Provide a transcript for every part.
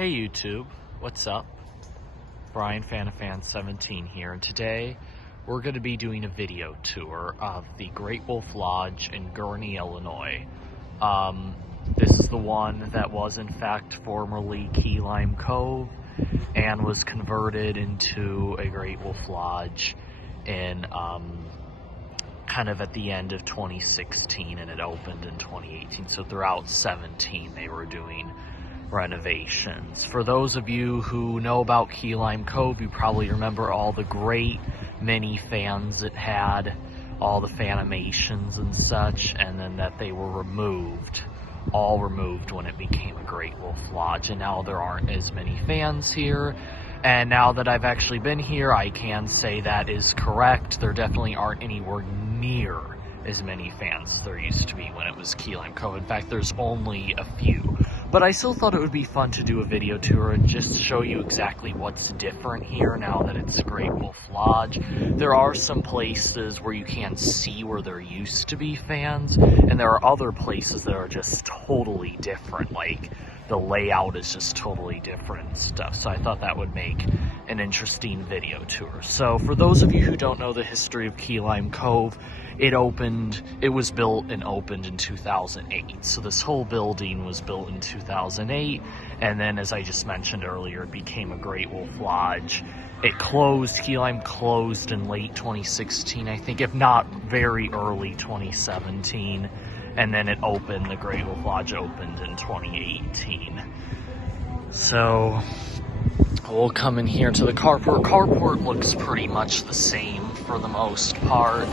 Hey YouTube, what's up? Brian Fan17 here, and today we're going to be doing a video tour of the Great Wolf Lodge in Gurnee, Illinois. This is the one that was in fact formerly Key Lime Cove and was converted into a Great Wolf Lodge in kind of at the end of 2016, and it opened in 2018. So throughout 17 they were doing renovations. For those of you who know about Key Lime Cove, you probably remember all the great mini fans it had, all the fanimations and such, and then that they were all removed when it became a Great Wolf Lodge, and now there aren't as many fans here. And now that I've actually been here, I can say that is correct. There definitely aren't anywhere near as many fans as there used to be when it was Key Lime Cove. In fact, there's only a few. But I still thought it would be fun to do a video tour and just show you exactly what's different here now that it's Great Wolf Lodge. There are some places where you can see where there used to be fans, and there are other places that are just totally different, like the layout is just totally different and stuff. So I thought that would make an interesting video tour. So for those of you who don't know the history of Key Lime Cove, it was built and opened in 2008. So this whole building was built in 2008, and then as I just mentioned earlier, it became a Great Wolf Lodge. Key Lime closed in late 2016, I think, if not very early 2017. And then the Great Wolf Lodge opened in 2018. So we'll come in here to the carport. Carport looks pretty much the same for the most part.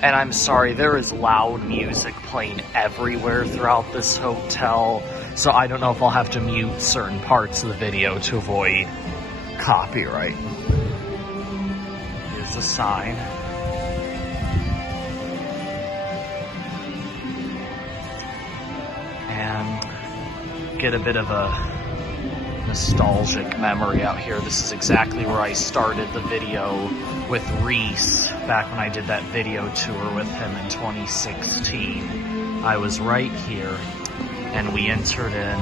And I'm sorry, there is loud music playing everywhere throughout this hotel, so I don't know if I'll have to mute certain parts of the video to avoid copyright. Here's the sign. And get a bit of a nostalgic memory out here. This is exactly where I started the video with Reese back when I did that video tour with him in 2016. I was right here, and we entered in,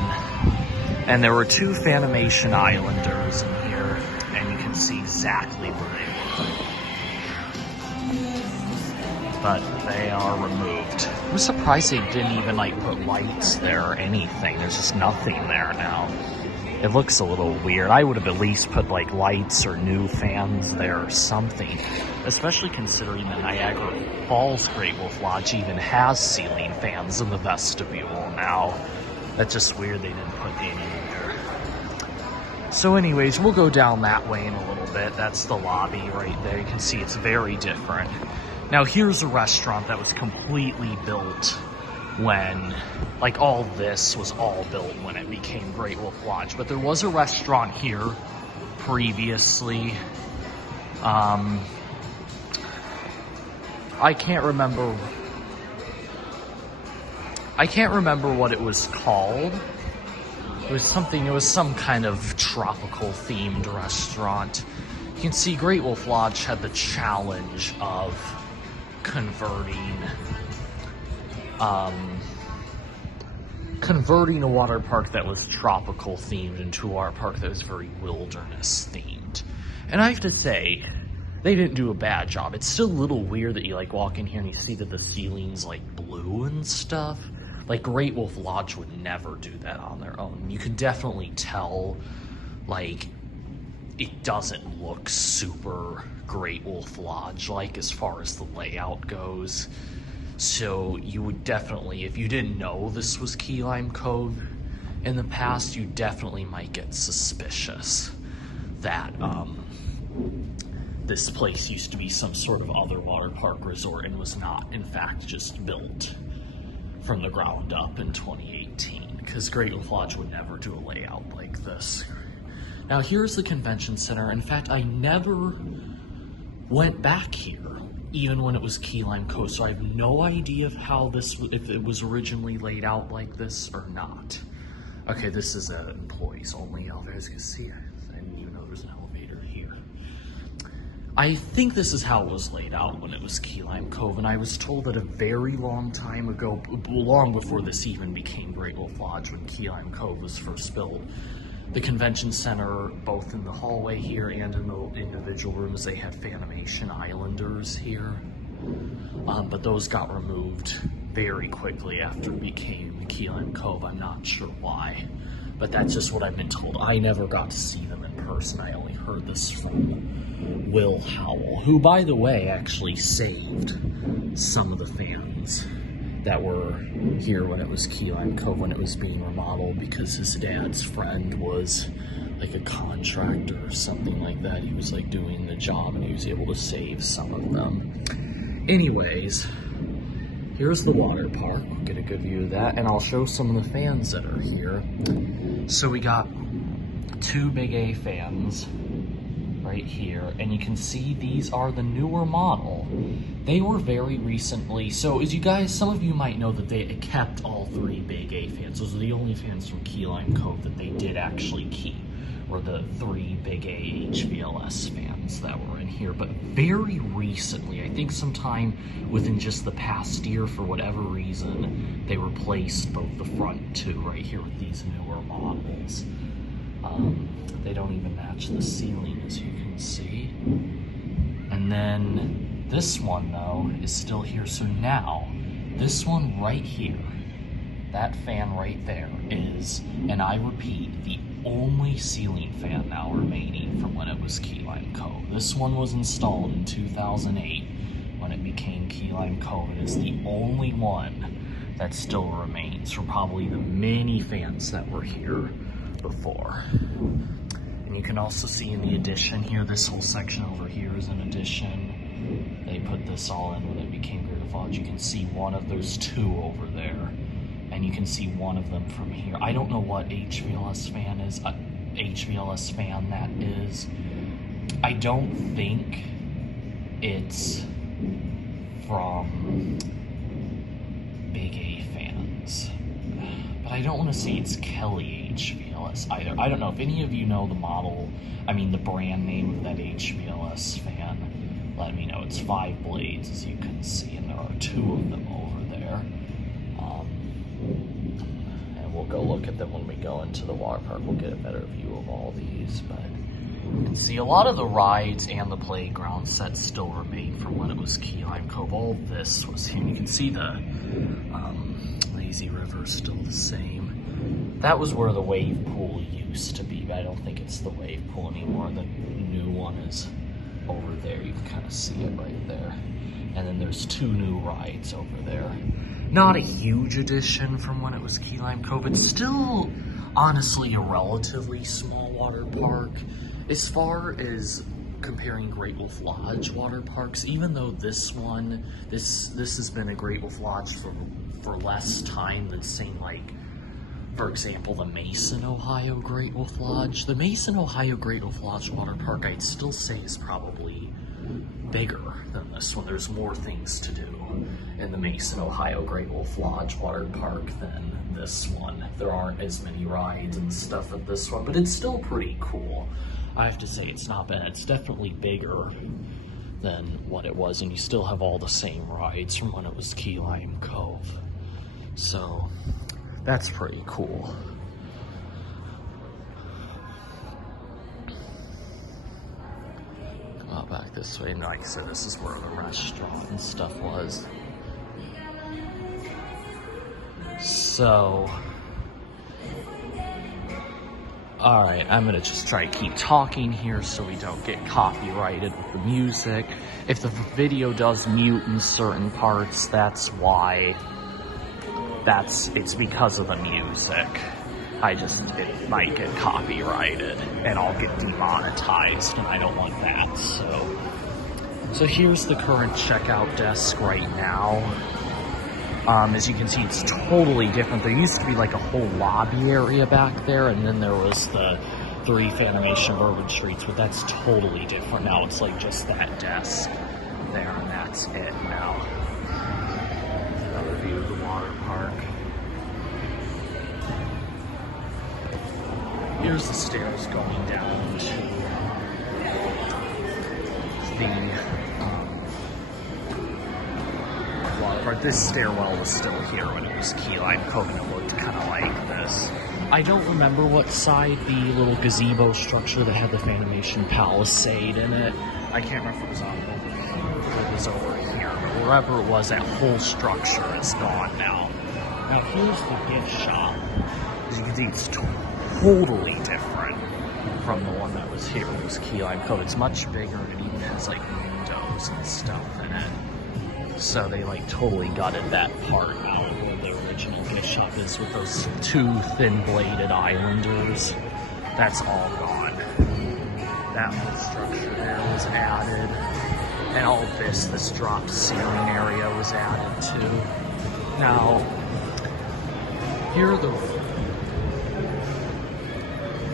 and there were two Fanimation Islanders in here, and you can see exactly where they were. But they are removed. I'm surprised they didn't even put lights there or anything. There's just nothing there now. It looks a little weird. I would have at least put lights or new fans there or something, especially considering the Niagara Falls Great Wolf Lodge even has ceiling fans in the vestibule now. That's just weird they didn't put any there. So anyways, we'll go down that way in a little bit. That's the lobby right there. You can see it's very different. Now here's a restaurant that was completely built when, all this was all built when it became Great Wolf Lodge. But there was a restaurant here previously. I can't remember what it was called. It was some kind of tropical themed restaurant. You can see Great Wolf Lodge had the challenge of converting a water park that was tropical themed into a water park that was very wilderness themed. And I have to say, they didn't do a bad job. It's still a little weird that you walk in here and you see that the ceiling's blue and stuff. Great Wolf Lodge would never do that on their own. You can definitely tell, it doesn't look super Great Wolf Lodge as far as the layout goes. So you would definitely, if you didn't know this was Key Lime Cove in the past, you definitely might get suspicious that this place used to be some sort of other water park resort and was not, in fact, just built from the ground up in 2018, because Great Wolf Lodge would never do a layout like this. Now here's the convention center. In fact, I never went back here, even when it was Key Lime Cove, so I have no idea if it was originally laid out like this or not. Okay, this is an employees only elevator. As you can see, I didn't even know there was an elevator here. I think this is how it was laid out when it was Key Lime Cove, and I was told that a very long time ago, long before this even became Great Wolf Lodge, when Key Lime Cove was first built, the convention center, both in the hallway here and in the individual rooms, they had Fanimation Islanders here. But those got removed very quickly after it became Key Lime Cove. I'm not sure why, but that's just what I've been told. I never got to see them in person. I only heard this from Will Howell, who, by the way, actually saved some of the fans that were here when it was Key Lime Cove, when it was being remodeled, because his dad's friend was like a contractor or something like that. He was like doing the job and he was able to save some of them. Anyways, here's the water park. We'll get a good view of that, and I'll show some of the fans that are here. So we got 2 Big A fans right here, and you can see these are the newer model. They were very recently, so as you guys, some of you might know that they kept all 3 Big A fans. Those are the only fans from Key Lime Cove that they did actually keep, were the 3 Big A HVLS fans that were in here. But very recently, I think sometime within just the past year, for whatever reason, they replaced both the front 2 right here with these newer models. They don't even match the ceiling, as you can see. And then this one, though, is still here. So now, this one right here, that fan right there is, and I repeat, the only ceiling fan now remaining from when it was Key Lime Cove. This one was installed in 2008 when it became Key Lime Cove. It is the only one that still remains from probably the many fans that were here before. And you can also see in the addition here, this whole section over here is an addition. They put this all in when it became Great Wolf Lodge. You can see one of those 2 over there, and you can see one of them from here. I don't know what HVLS fan is, HVLS fan that is. I don't think it's from Big A fans, but I don't want to say it's Kelly HVLS either. I don't know if any of you know the model, I mean the brand name of that HVLS fan. Let me know. It's 5 blades, as you can see, and there are 2 of them over there. And we'll go look at them when we go into the water park. We'll get a better view of all these, but you can see a lot of the rides and the playground sets still remain from when it was Key Lime Cove. All this was here. You can see the lazy river is still the same. That was where the wave pool used to be, but I don't think it's the wave pool anymore. The new one is over there. You can kind of see it right there. And then there's 2 new rides over there. Not a huge addition from when it was Key Lime Cove. It's still, honestly, a relatively small water park. As far as comparing Great Wolf Lodge water parks, even though this one, this has been a Great Wolf Lodge for less time than, say, like, for example, the Mason, Ohio Great Wolf Lodge. The Mason, Ohio Great Wolf Lodge water park, I'd still say, is probably bigger than this one. There's more things to do in the Mason, Ohio Great Wolf Lodge water park than this one. There aren't as many rides and stuff at this one, but it's still pretty cool. I have to say, it's not bad. It's definitely bigger than what it was, and you still have all the same rides from when it was Key Lime Cove. So that's pretty cool. Come out back this way, and like I said, this is where the restaurant and stuff was. So, alright, I'm gonna just try to keep talking here so we don't get copyrighted with the music. If the video does mute in certain parts, that's why. It's because of the music. It might get copyrighted and I'll get demonetized, and I don't want that. So here's the current checkout desk right now. As you can see, it's totally different. There used to be like a whole lobby area back there, and then there was the 3 Fanimation Bourbon Streets, but that's totally different now. It's like just that desk there, and that's it now. Another view of the water park. Here's the stairs going down to the water park. This stairwell was still here when it was Key Lime Cove, and it looked kind of like this. I don't remember what side the little gazebo structure that had the Fanimation Palisade in it. I can't remember if it was on over here or it was over here. But wherever it was, that whole structure is gone now. Now here's the gift shop. As you can see, it's totally different from the one that was here. It was Key Lime Cove. It's much bigger and it even has like windows and stuff in it. So they like totally gutted that part out where the original gift shop is with those two thin-bladed islanders. That's all gone. That whole structure there was added. And all this drop ceiling area was added too. Now, here are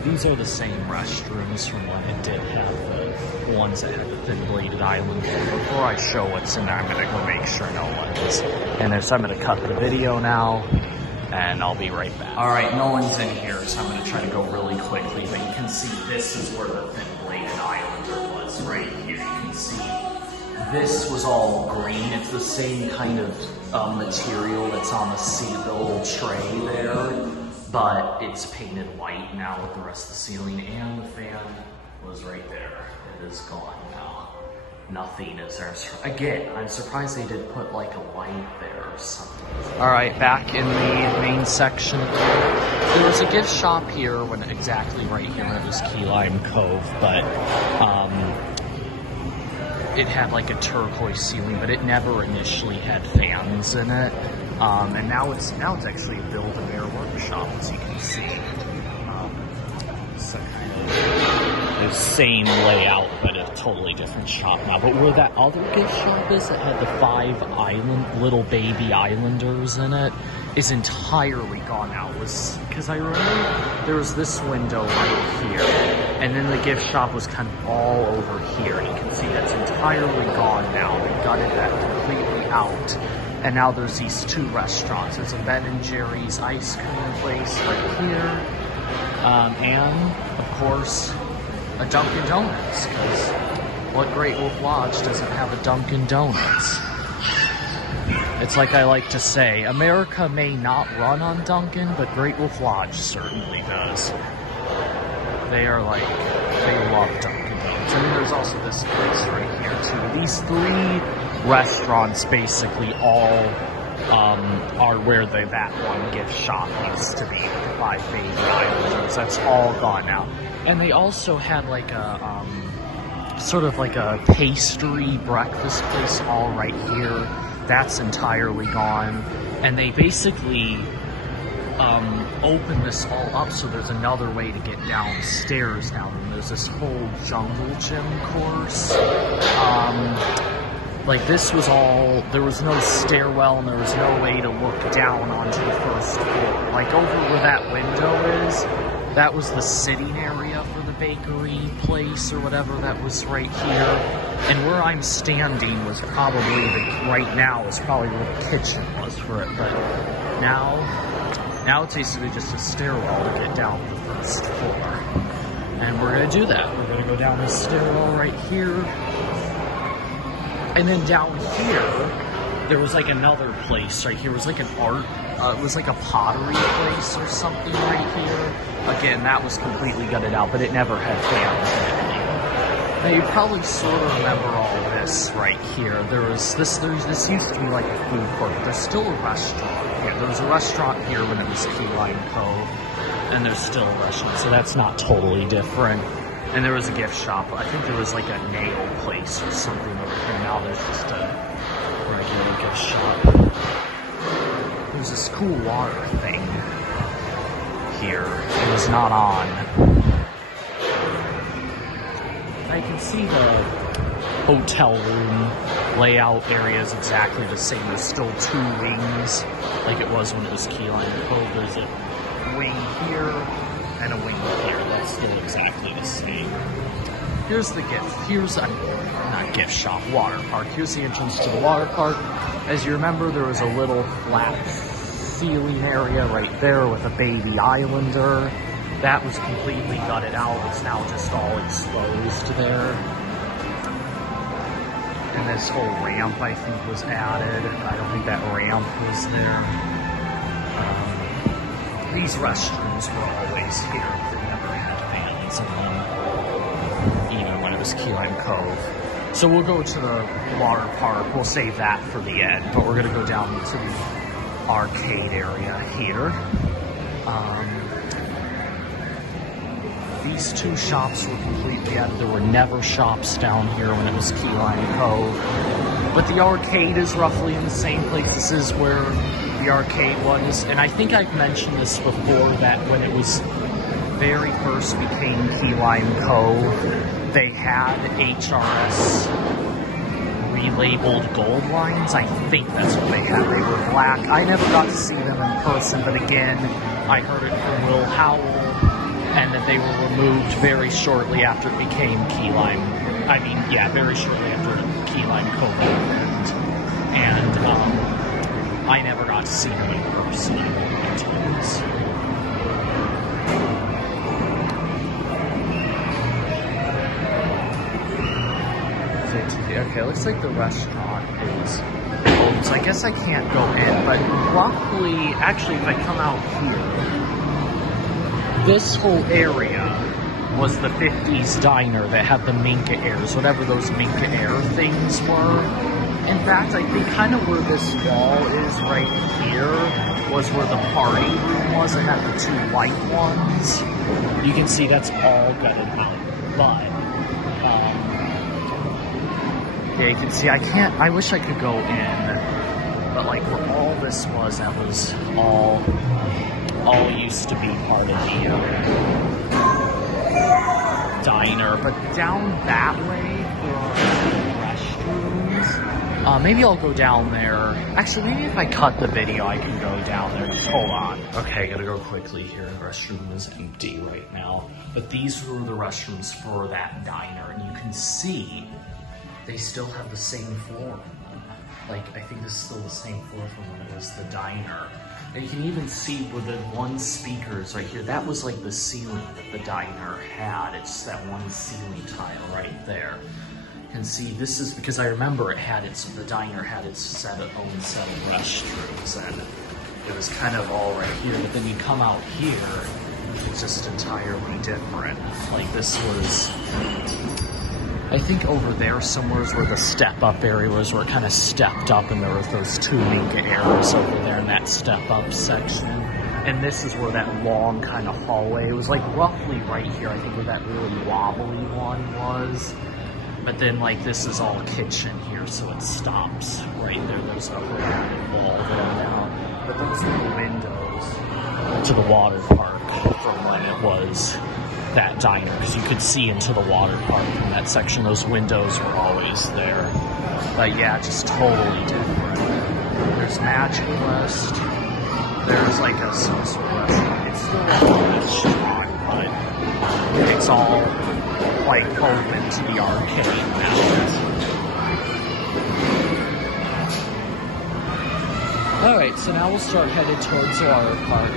these are the same restrooms from when it did have the ones that had the thin-bladed island. Before I show what's in there, I'm gonna go make sure no one's in there. So I'm gonna cut the video now, and I'll be right back. All right, no one's in here, so I'm gonna try to go really quickly. But you can see this is where the thin-bladed islander was right here. You can see this was all green. It's the same kind of material that's on the little tray there. But it's painted white now with the rest of the ceiling, and the fan was right there. It is gone now. Nothing is there. Again, I'm surprised they didn't put like a light there or something. All right, back in the main section. There was a gift shop here when exactly right here when it was Key Lime Cove, but it had like a turquoise ceiling, but it never initially had fans in it. And now it's actually a Build-A-Bear workshop, as you can see. So kind of the same layout, but a totally different shop now. But where that other gift shop is that had the 5 little baby islanders in it is entirely gone now. Because I remember there was this window right here, and then the gift shop was kind of all over here. And you can see that's entirely gone now. They gutted that completely out. And now there's these 2 restaurants. There's a Ben & Jerry's ice cream place right here. And, of course, a Dunkin' Donuts. Because what Great Wolf Lodge doesn't have a Dunkin' Donuts? It's like I like to say, America may not run on Dunkin', but Great Wolf Lodge certainly does. They are like, they love Dunkin' Donuts. And then there's also this place right here, too. These 3 restaurants basically all are where that one gift shop used to be with the 5 baby islanders. That's all gone now. And they also had like a sort of like a pastry breakfast place all right here. That's entirely gone. And they basically opened this all up so there's another way to get downstairs now. And there's this whole jungle gym course. Like this was all, there was no stairwell and there was no way to look down onto the first floor. Like over where that window is, that was the sitting area for the bakery place or whatever that was right here. And where I'm standing was probably, right now is probably where the kitchen was for it. But now it's basically just a stairwell to get down to the first floor. And we're gonna do that. We're gonna go down the stairwell right here. And then down here, there was like another place right here. It was like an art, it was like a pottery place or something right here. Again, that was completely gutted out, but it never had fans in it. Now you probably sort of remember all this right here. This used to be like a food court, but there's still a restaurant here. There was a restaurant here when it was Key Lime Cove, and there's still a restaurant, so that's not totally different. And there was a gift shop. I think there was like a nail place or something over here. Now there's just a regular gift shop. There's this cool water thing here. It was not on. I can see the hotel room layout area is exactly the same. There's still 2 wings like it was when it was Key Lime Cove. There's a wing here and a wing here. That's still exactly the same. Here's the gift. Here's a, not gift shop, water park. Here's the entrance to the water park. As you remember, there was a little flat ceiling area right there with a baby islander. That was completely gutted out. It's now just all exposed there. And this whole ramp, I think, was added. I don't think that ramp was there. these restrooms were always here. They never had fans in them, even when it was Key Lime Cove. So we'll go to the water park. We'll save that for the end, but we're gonna go down to the arcade area here. These two shops were completely added. There were never shops down here when it was Key Lime Cove. But the arcade is roughly in the same places where the arcade was. And I think I've mentioned this before, that when it was very first became Key Lime Cove, they had HRS relabeled gold lines. I think that's what they had. They were black. I never got to see them in person, but again, I heard it from Will Howell, and that they were removed very shortly after it became Key Lime. I mean, yeah, very shortly after Key Lime Cove opened. And I never got to see them in person. Okay, it looks like the restaurant is open, so I guess I can't go in, but roughly, actually, if I come out here, this whole area was the 50s diner that had the Minka Airs, whatever those Minka Air things were. In fact, I think kind of where this wall is right here was where the party room was. It had the two white ones. You can see that's all gutted out, but yeah, you can see I wish I could go in, but like where all this was, that was all used to be part of the diner. But down that way for restrooms, maybe I'll go down there. Actually, maybe if I cut the video, I can go down there. Just hold on. Okay, gotta go quickly here. The restroom is empty right now, but these were the restrooms for that diner, and you can see they still have the same floor. Like, I think this is still the same floor from when it was the diner. And you can even see where the one speakers right here, that was like the ceiling that the diner had. It's that one ceiling tile right there. You can see this is because I remember the diner had its own set of restrooms, and it was kind of all right here. But then you come out here, it's just entirely different. Like this was, I think over there somewhere is where the step-up area was, where it kind of stepped up, and there was those two Minka Airs over there in that step-up section. And this is where that long kind of hallway, it was like roughly right here, I think, where that really wobbly one was. But then, like, this is all kitchen here, so it stops right there. There's a rounded wall there now. But those are the windows to the water park from when it was that diner, because you could see into the water park from that section. Those windows were always there. But yeah, just totally different. There's Magic West. There's like a some sort of restaurant. It's still a restaurant, but it's all like open to the arcade now. Alright, so now we'll start headed towards the water park.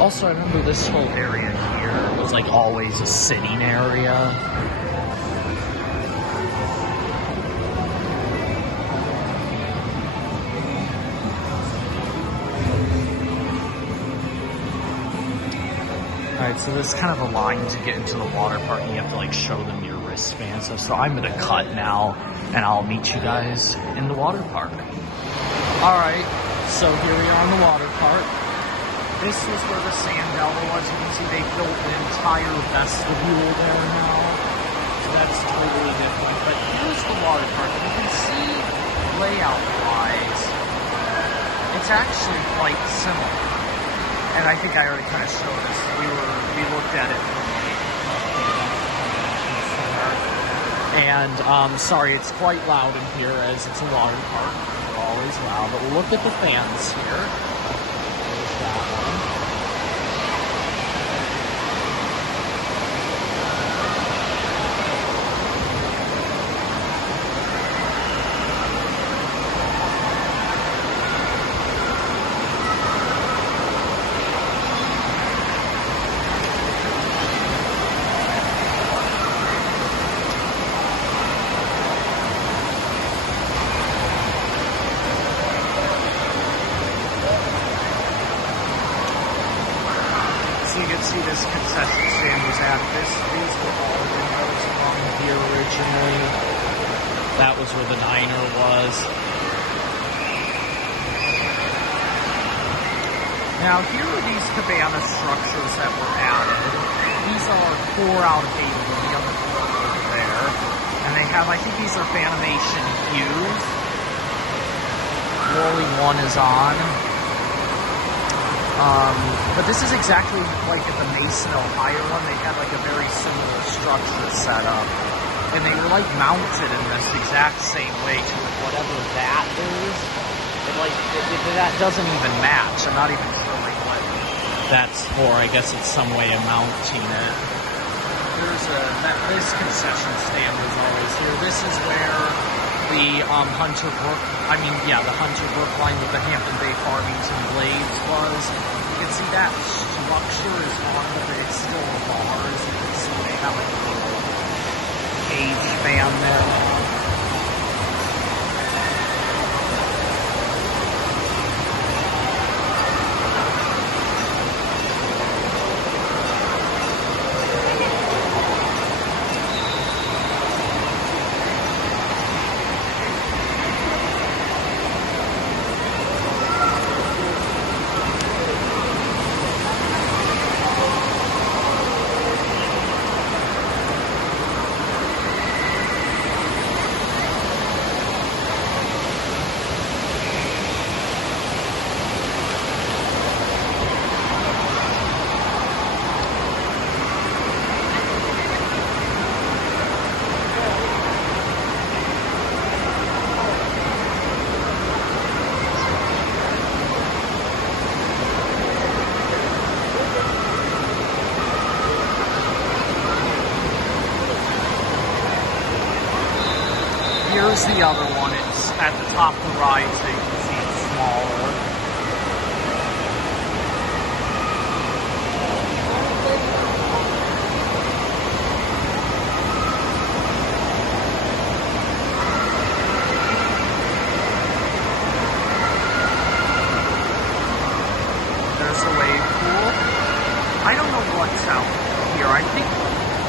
Also, I remember this whole area here was like always a sitting area. Alright, so there's kind of a line to get into the water park, and you have to like show them your wristband. So I'm gonna cut now, and I'll meet you guys in the water park. Alright, so here we are in the water park. This was where the Sandella was. You can see they built an entire vestibule there now. So that's totally different. But here's the water park. You can see, layout-wise, it's actually quite similar. And I think I already kind of showed this. We looked at it. And, sorry, it's quite loud in here as it's a water park. They're always loud. But we'll look at the fans here. There's that one. see this concession stand was added. These were all windows along here originally. That was where the diner was. Now here are these cabana structures that were added. These are 4 out of 8 medium over there. And they have, I think these are Fanimation hues. Wally 1 is on. But this is exactly like at the Mason, Ohio one. They had like a very similar structure set up. And they were like mounted in this exact same way to whatever that is. That doesn't even match. I'm not even sure like what that's for. I guess it's some way of mounting it. This concession stand was always here. This is where the Hunter Brook line with the Hampton Bay Farmington Blades was. You can see that structure is on, but it's still bars. You can see they have like a little cage fan there. Here's the other one. It's at the top of the ride, so you can see it's smaller. There's the wave pool. I don't know what's out here. I think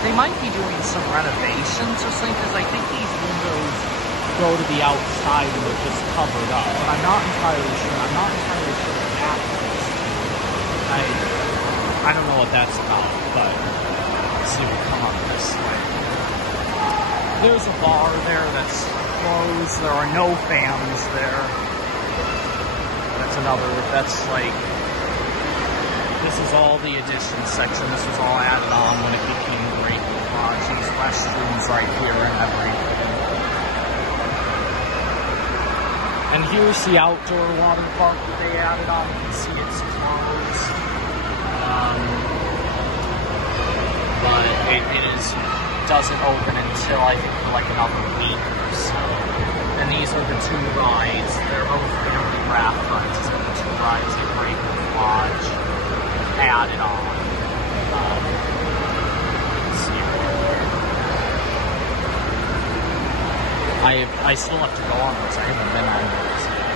they might be doing some renovations or something, because I think these windows go to the outside and they're just covered up. But I'm not entirely sure. I'm not entirely sure what that is. I don't know what that's about, but let's see if we come up this way. There's a bar there that's closed. There are no fans there. That's like, this is all the addition section. This was all added on when it became Great Wolf Lodge. These restrooms right here and everything. And here's the outdoor water park that they added on. You can see it's closed. But it doesn't open until I think for like another week or so. And these are the 2 rides. They're both family raft rides. So the 2 rides at Great Wolf Lodge added on. Let's see I still have to go on those. I haven't been on those yet.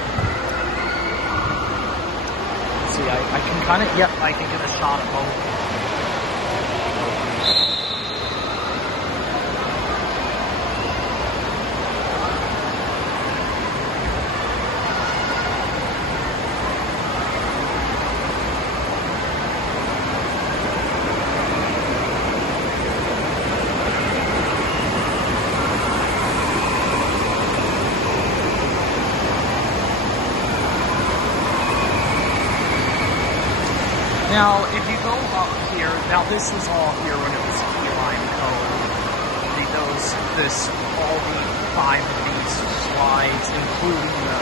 See, I can kind of, yep, I can get a shot of both. Now, if you go up here, now this was all here when it was Key Lime Cove. All the 5 of these slides, including the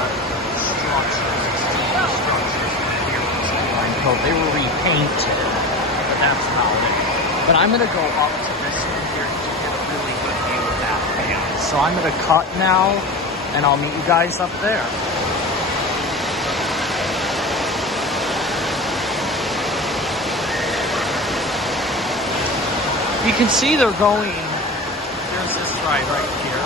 structures, steel structures here in Key Lime Cove, they were repainted, but that's about it. But I'm going to go up to this one here to get a really good view of that fan. So I'm going to cut now, and I'll meet you guys up there. You can see they're going, there's this ride right here.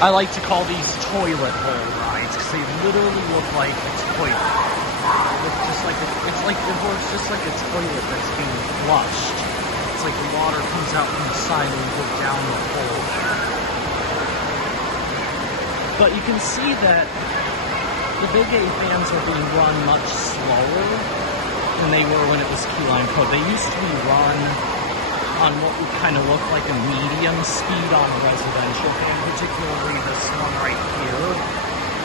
I like to call these toilet bowl rides because they literally look like a toilet. It works just like a toilet that's being flushed. It's like the water comes out from the side and goes down the hole. But you can see that the Big A fans are being run much slower than they were when it was Key Lime Cove. They used to be run on what would kind of look like a medium speed on a residential fan, particularly this one right here.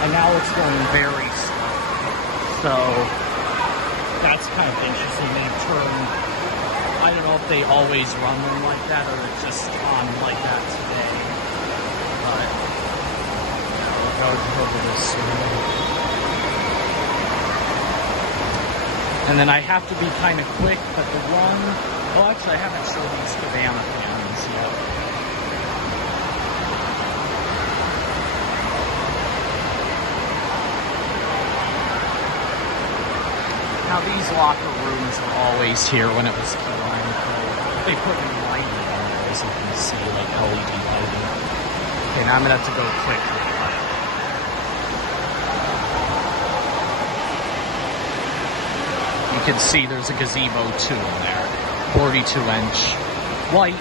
And now it's going very slow. So that's kind of interesting. They've turned, I don't know if they always run them like that or it's just on like that today. But we'll go over this soon. And then I have to be kind of quick, but the run, oh actually I haven't showed these cabana fans yet. Now these locker rooms were always here when it was Key Lime Cove. They put new lighting on there, as you can see, like LED lighting. Okay, now I'm gonna have to go quickly. You can see there's a gazebo too in there. 42-inch white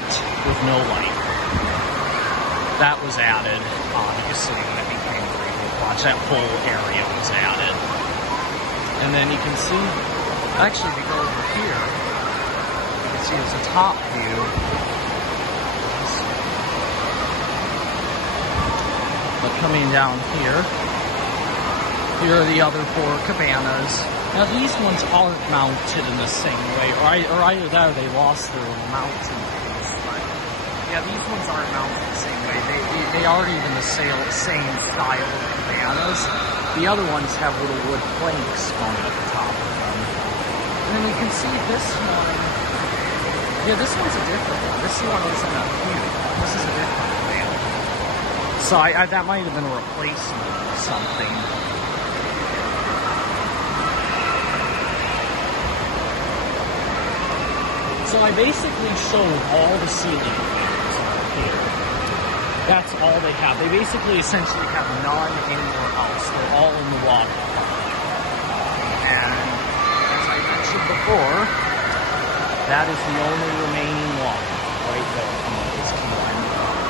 with no light. That was added, obviously, when it became a Great Wolf Lodge. That whole area was added. And then you can see, actually, if you go over here, you can see there's a top view. But coming down here are the other 4 cabanas. Now these ones aren't mounted in the same way, or either that or they lost their mounting piece. But yeah, these ones aren't mounted the same way. They aren't even the same style of cabanas. The other ones have little wood planks going at the top of them. And then you can see this one. Yeah, this one's a different one. This one isn't a cube. This is a different cabana. So that might have been a replacement or something. So I basically showed all the ceiling fans here. That's all they have. They basically essentially have none anywhere else. They're all in the water park. And as I mentioned before, that is the only remaining one right there from what is Key Lime Cove.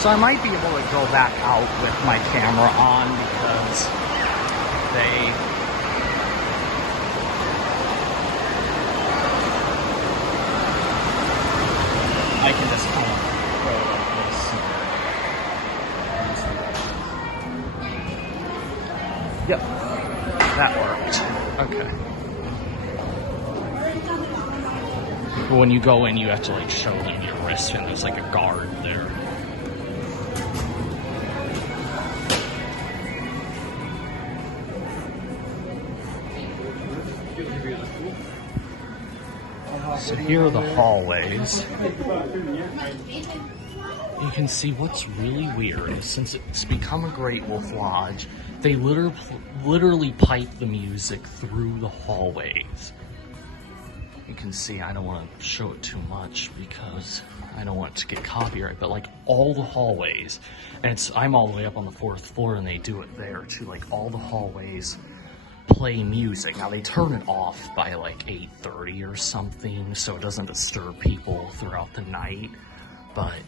So I might be able to go back out with my camera on because I can just kind of go like this. Yep, that worked. Okay. When you go in, you have to like show them your wrist, and there's like a guard there. So here are the hallways. You can see what's really weird is since it's become a Great Wolf Lodge, they literally pipe the music through the hallways. You can see, I don't want to show it too much because I don't want it to get copyright, but like all the hallways, and I'm all the way up on the 4th floor and they do it there too, like all the hallways play music. Now they turn it off by like 8:30 or something so it doesn't disturb people throughout the night, but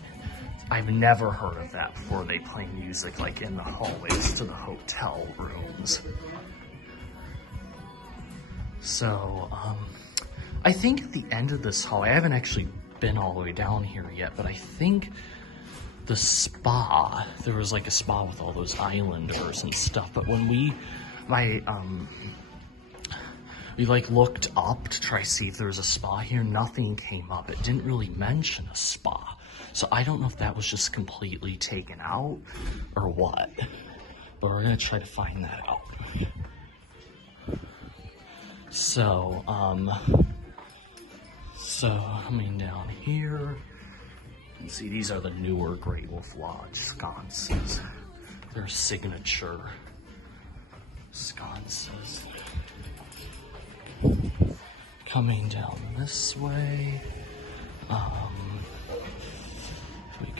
I've never heard of that before. They play music like in the hallways to the hotel rooms. So I think at the end of this hallway, I haven't actually been all the way down here yet, but I think the spa, there was like a spa with all those islanders and stuff, but when we like looked up to try to see if there was a spa here, nothing came up. It didn't really mention a spa. So I don't know if that was just completely taken out or what, but we're gonna try to find that out. So, coming down here, you can see these are the newer Great Wolf Lodge sconces. They're signature sconces. Coming down this way,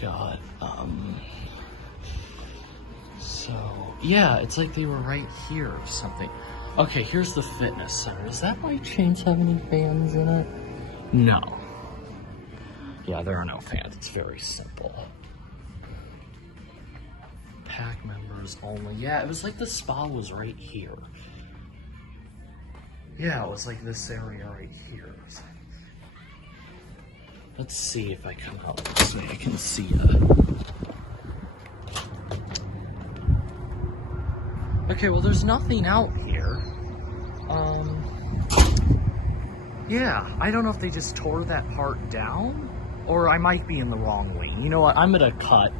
got, so, yeah, it's like they were right here or something. Okay, here's the fitness center. Does that by chance have any fans in it? No. Yeah, there are no fans. It's very simple. Pack members only. Yeah, it was like the spa was right here. Yeah, it was like this area right here. Let's see if I come out this way. I can see it. Okay, well, there's nothing out here. Yeah, I don't know if they just tore that part down, or I might be in the wrong wing. You know what? I'm gonna cut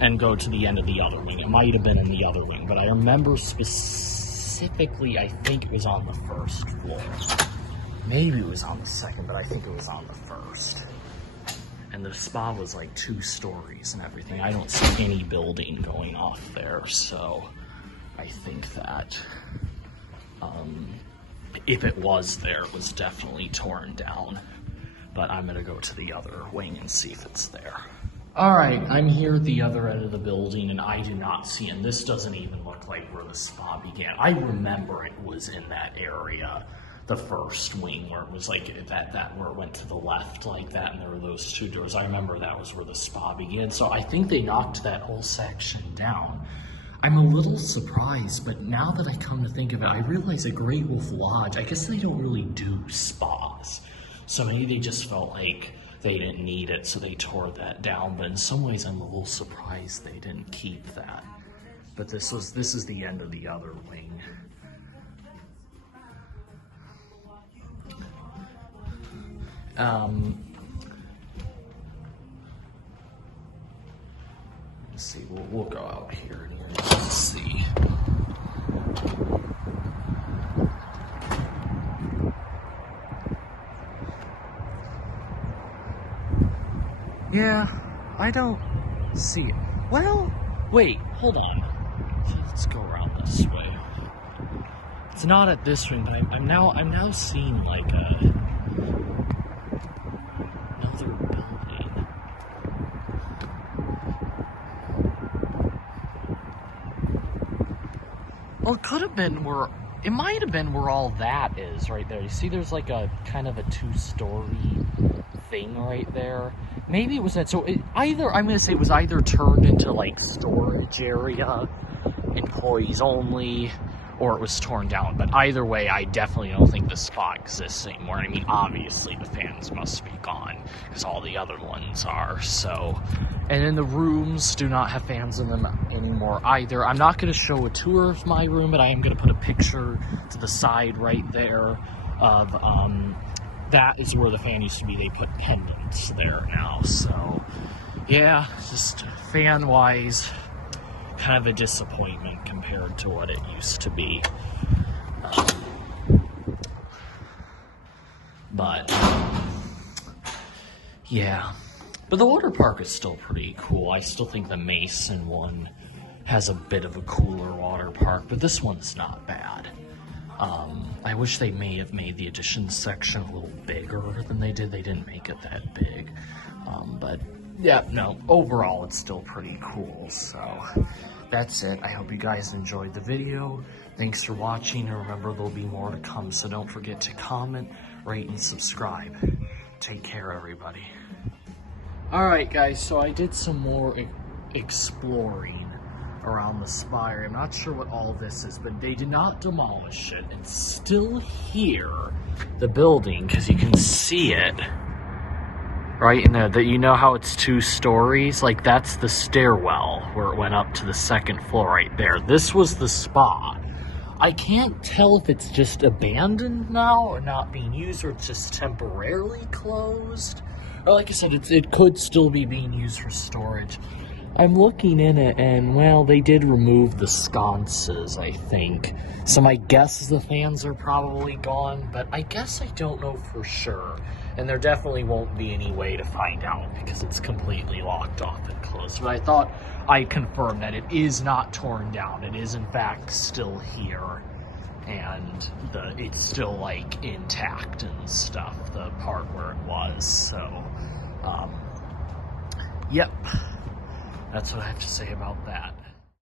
and go to the end of the other wing. It might have been in the other wing, but I remember specifically, I think it was on the first floor. Maybe it was on the second, but I think it was on the first. And the spa was like 2 stories and everything. I don't see any building going off there, so I think that if it was there, it was definitely torn down. But I'm gonna go to the other wing and see if it's there. All right, I'm here at the other end of the building, and I do not see, and this doesn't even look like where the spa began. I remember it was in that area, the first wing, where it was like that where it went to the left like that, and there were those 2 doors. I remember that was where the spa began. So I think they knocked that whole section down. I'm a little surprised, but now that I come to think of it, I realize at Great Wolf Lodge, I guess they don't really do spas. So maybe they just felt like they didn't need it, so they tore that down. But in some ways, I'm a little surprised they didn't keep that. But this is the end of the other wing. Let's see, we'll go out here and you can see. Yeah, I don't see it. Well, wait, hold on. Let's go around this way. It's not at this ring, but I'm now seeing like another building. Well, it could have been where, it might have been where all that is right there. You see there's like a kind of a 2-story thing right there. Maybe it was that, so I'm gonna say it was either turned into like storage area, employees only, or it was torn down. But either way, I definitely don't think the spa exists anymore. I mean, obviously the fans must be gone, because all the other ones are, so. And then the rooms do not have fans in them anymore either. I'm not gonna show a tour of my room, but I am gonna put a picture to the side right there of, that is where the fan used to be. They put pendants there now, so yeah, just fan-wise, kind of a disappointment compared to what it used to be. But yeah, but the water park is still pretty cool. I still think the Mason one has a bit of a cooler water park, but this one's not bad. I wish they may have made the additions section a little bigger than they did. They didn't make it that big. But yeah, no, overall it's still pretty cool. So that's it. I hope you guys enjoyed the video. Thanks for watching, and remember there'll be more to come. So don't forget to comment, rate, and subscribe. Take care, everybody. Alright guys, so I did some more exploring around the spire. I'm not sure what all this is, but they did not demolish it. It's still here, the building, because you can see it right in there. That, you know how it's 2 stories? Like, that's the stairwell where it went up to the 2nd floor right there. This was the spa. I can't tell if it's just abandoned now or not being used, or it's just temporarily closed. Or like I said, it could still be being used for storage. I'm looking in it, and, well, they did remove the sconces, I think. So my guess is the fans are probably gone, but I guess I don't know for sure. And there definitely won't be any way to find out because it's completely locked off and closed. But I thought I'd confirm that it is not torn down. It is, in fact, still here. And it's still, like, intact and stuff, the part where it was. So, yep. That's what I have to say about that.